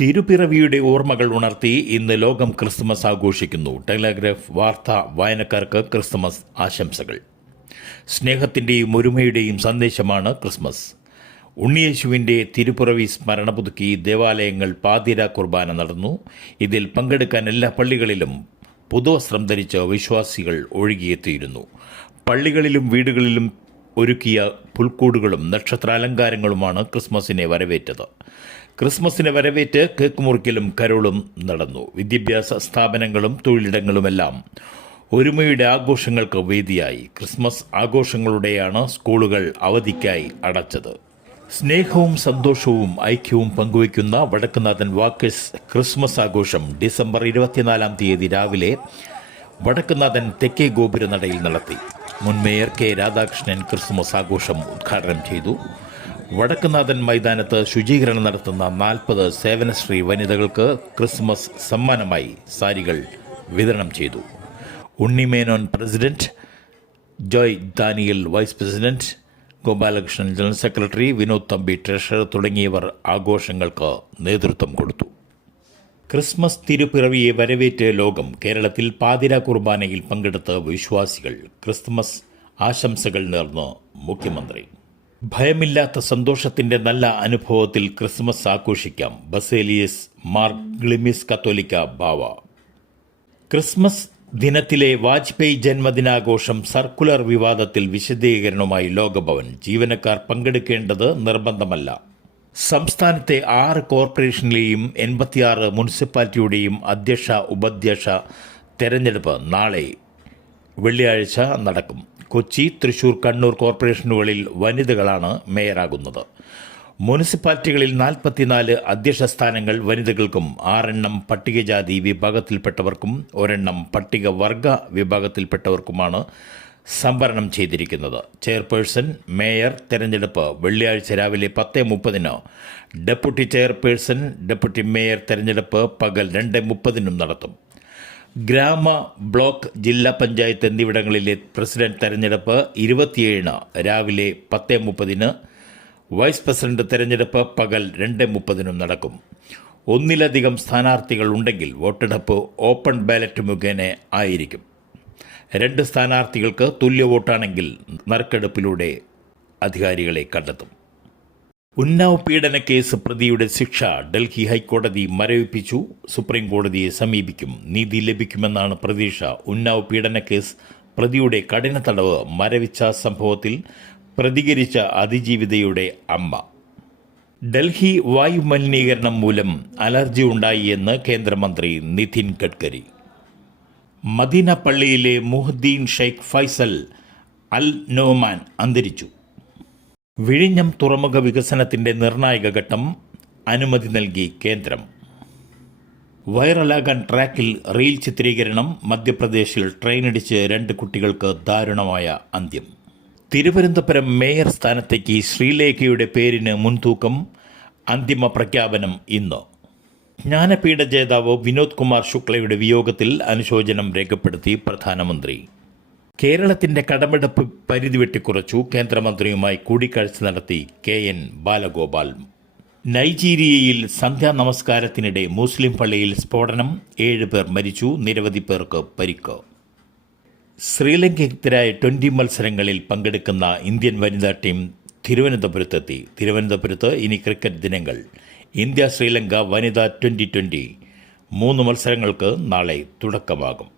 തിരുപ്പിറവിയുടെ ഓർമ്മകൾ ഉണർത്തി ഇന്ന് ലോകം ക്രിസ്മസ് ആഘോഷിക്കുന്നു. ടെലഗ്രാഫ് വാർത്ത വായനക്കാർക്ക് ക്രിസ്മസ് ആശംസകൾ. സ്നേഹത്തിന്റെയും ഒരുമയുടെയും സന്ദേശമാണ് ക്രിസ്മസ്. ഉണ്ണിയേശുവിന്റെ തിരുപ്പിറവി സ്മരണ പുതുക്കി ദേവാലയങ്ങൾ പാതിര കുർബാന നടന്നു. ഇതിൽ പങ്കെടുക്കാൻ എല്ലാ പള്ളികളിലും പുതുവസ്ത്രം ധരിച്ച വിശ്വാസികൾ ഒഴുകിയെത്തിയിരുന്നു. പള്ളികളിലും വീടുകളിലും ഒരുക്കിയ പുൽക്കൂടുകളും നക്ഷത്രാലങ്കാരങ്ങളുമാണ് ക്രിസ്മസിനെ വരവേറ്റത്. ക്രിസ്മസിനെ വരവേറ്റ് കേക്ക് മുറിക്കലും കരോളും നടന്നു. വിദ്യാഭ്യാസ സ്ഥാപനങ്ങളും തൊഴിലിടങ്ങളുമെല്ലാം ഒരുമയുടെ ആഘോഷങ്ങൾക്ക് വേദിയായി. ക്രിസ്മസ് ആഘോഷങ്ങളുടെയാണ് സ്കൂളുകൾ അവധിക്കായി അടച്ചത്. സ്നേഹവും സന്തോഷവും ഐക്യവും പങ്കുവയ്ക്കുന്ന വടക്കുനാഥൻ വാക്കേഴ്സ് ക്രിസ്മസ് ആഘോഷം ഡിസംബർ ഇരുപത്തിനാലാം തീയതി രാവിലെ വടക്കുനാഥൻ തെക്കേ ഗോപുരനടയിൽ നടത്തി. മുൻ മേയർ കെ രാധാകൃഷ്ണൻ ക്രിസ്മസ് ആഘോഷം ഉദ്ഘാടനം ചെയ്തു. വടക്കുന്നാഥൻ മൈതാനത്ത് ശുചീകരണം നടത്തുന്ന നാൽപ്പത് സേവനശ്രീ വനിതകൾക്ക് ക്രിസ്മസ് സമ്മാനമായി സാരികൾ വിതരണം ചെയ്തു. Unni Menon president Joy Daniel vice president Gopalakrishnan general secretary Vinod Thampi treasurer തുടങ്ങിയവർ ആഘോഷങ്ങൾക്ക് നേതൃത്വം കൊടുത്തു. ക്രിസ്മസ് തിരുപ്പിറവിയെ വരവേറ്റ് ലോകം കേരളത്തിൽ പാതിര കുർബാനയിൽ പങ്കെടുത്ത വിശ്വാസികൾ ക്രിസ്മസ് ആശംസകൾ നേർന്ന് മുഖ്യമന്ത്രി ഭയമില്ലാത്ത സന്തോഷത്തിന്റെ നല്ല അനുഭവത്തിൽ ക്രിസ്മസ് ആഘോഷിക്കാം. ബസേലിയസ് മാർ ഗ്ലിമിസ് കത്തോലിക്ക ബാവ ക്രിസ്മസ് ദിനത്തിലെ വാജ്പേയി ജന്മദിനാഘോഷം സർക്കുലർ വിവാദത്തിൽ വിശദീകരണവുമായി ലോകഭവൻ. ജീവനക്കാർ പങ്കെടുക്കേണ്ടത് നിർബന്ധമല്ല. സംസ്ഥാനത്തെ ആറ് കോർപ്പറേഷനിലെയും എൺപത്തിയാറ് മുനിസിപ്പാലിറ്റിയുടെയും അധ്യക്ഷ ഉപാധ്യക്ഷ തെരഞ്ഞെടുപ്പ് നാളെ വെള്ളിയാഴ്ച നടക്കും. കൊച്ചി തൃശൂർ കണ്ണൂർ കോർപ്പറേഷനുകളിൽ വനിതകളാണ് മേയറാകുന്നത്. മുനിസിപ്പാലിറ്റികളിൽ നാൽപ്പത്തിനാല് അധ്യക്ഷ സ്ഥാനങ്ങൾ വനിതകൾക്കും ആറെണ്ണം പട്ടികജാതി വിഭാഗത്തിൽപ്പെട്ടവർക്കും ഒരെണ്ണം പട്ടികവർഗ വിഭാഗത്തിൽപ്പെട്ടവർക്കുമാണ് സംവരണം ചെയ്തിരിക്കുന്നത്. ചെയർപേഴ്സൺ മേയർ തെരഞ്ഞെടുപ്പ് വെള്ളിയാഴ്ച രാവിലെ പത്ത് മുപ്പതിന്. ഡെപ്യൂട്ടി ചെയർപേഴ്സൺ ഡെപ്യൂട്ടി മേയർ തെരഞ്ഞെടുപ്പ് പകൽ രണ്ട് മുപ്പതിനും നടത്തും. ഗ്രാമ ബ്ലോക്ക് ജില്ലാ പഞ്ചായത്ത് എന്നിവിടങ്ങളിലെ പ്രസിഡന്റ് തെരഞ്ഞെടുപ്പ് ഇരുപത്തിയേഴിന് രാവിലെ പത്ത് മുപ്പതിന് വൈസ് പ്രസിഡന്റ് തെരഞ്ഞെടുപ്പ് പകൽ രണ്ട് മുപ്പതിനും നടക്കും. ഒന്നിലധികം സ്ഥാനാർത്ഥികൾ ഉണ്ടെങ്കിൽ വോട്ടെടുപ്പ് ഓപ്പൺ ബാലറ്റ് മുഖേന ആയിരിക്കും. രണ്ട് സ്ഥാനാർത്ഥികൾക്ക് തുല്യ വോട്ടാണെങ്കിൽ നറുക്കെടുപ്പിലൂടെ അധികാരികളെ കണ്ടെത്തും. ഉന്നാവ് പീഡന കേസ് പ്രതിയുടെ ശിക്ഷ ഡൽഹി ഹൈക്കോടതി മരവിപ്പിച്ചു. സുപ്രീം കോടതിയെ സമീപിക്കും. നീതി ലഭിക്കുമെന്നാണ് പ്രതീക്ഷ. ഉന്നാവ് പീഡന കേസ് പ്രതിയുടെ കഠിന തടവ് മരവിച്ച സംഭവത്തിൽ പ്രതികരിച്ച അതിജീവിതയുടെ അമ്മ. ഡൽഹി വായു മലിനീകരണം മൂലം അലർജി ഉണ്ടായി എന്ന് കേന്ദ്രമന്ത്രി നിതിൻ ഗഡ്കരി. മദീന പള്ളിയിലെ മുഹദ്ദീൻ ഷെയ്ഖ് ഫൈസൽ അൽ നോമാൻ അന്തരിച്ചു. വിഴിഞ്ഞം തുറമുഖ വികസനത്തിന്റെ നിർണായക ഘട്ടം അനുമതി നൽകി കേന്ദ്രം. വൈറലാകാൻ ട്രാക്കിൽ റെയിൽ ചിത്രീകരണം മധ്യപ്രദേശിൽ ട്രെയിനിടിച്ച് രണ്ട് കുട്ടികൾക്ക് ദാരുണമായ അന്ത്യം. തിരുവനന്തപുരം മേയർ സ്ഥാനത്തേക്ക് ശ്രീലേഖയുടെ പേരിന് മുൻതൂക്കം അന്തിമ പ്രഖ്യാപനം ഇന്ന്. ജ്ഞാനപീഠ ജേതാവ് വിനോദ് കുമാർ ശുക്ലയുടെ വിയോഗത്തിൽ അനുശോചനം രേഖപ്പെടുത്തി പ്രധാനമന്ത്രി. കേരളത്തിന്റെ കടമെടുപ്പ് പരിധി വെട്ടിക്കുറച്ചു. കേന്ദ്രമന്ത്രിയുമായി കൂടിക്കാഴ്ച നടത്തി കെ എൻ ബാലഗോപാൽ. നൈജീരിയയിൽ സന്ധ്യാ നമസ്കാരത്തിനിടെ മുസ്ലിം പള്ളിയിൽ സ്ഫോടനം. ഏഴ് പേർ മരിച്ചു. നിരവധി പേർക്ക് പരിക്ക്. ശ്രീലങ്കയ്ക്കെതിരായ ട്വന്റി മത്സരങ്ങളിൽ പങ്കെടുക്കുന്ന ഇന്ത്യൻ വനിതാ ടീം തിരുവനന്തപുരത്തെത്തി. തിരുവനന്തപുരത്ത് ഇനി ക്രിക്കറ്റ് ദിനങ്ങൾ. ഇന്ത്യ ശ്രീലങ്ക വനിതാ ട്വന്റി ട്വന്റി. മൂന്ന് മത്സരങ്ങൾക്ക് നാളെ തുടക്കമാകും.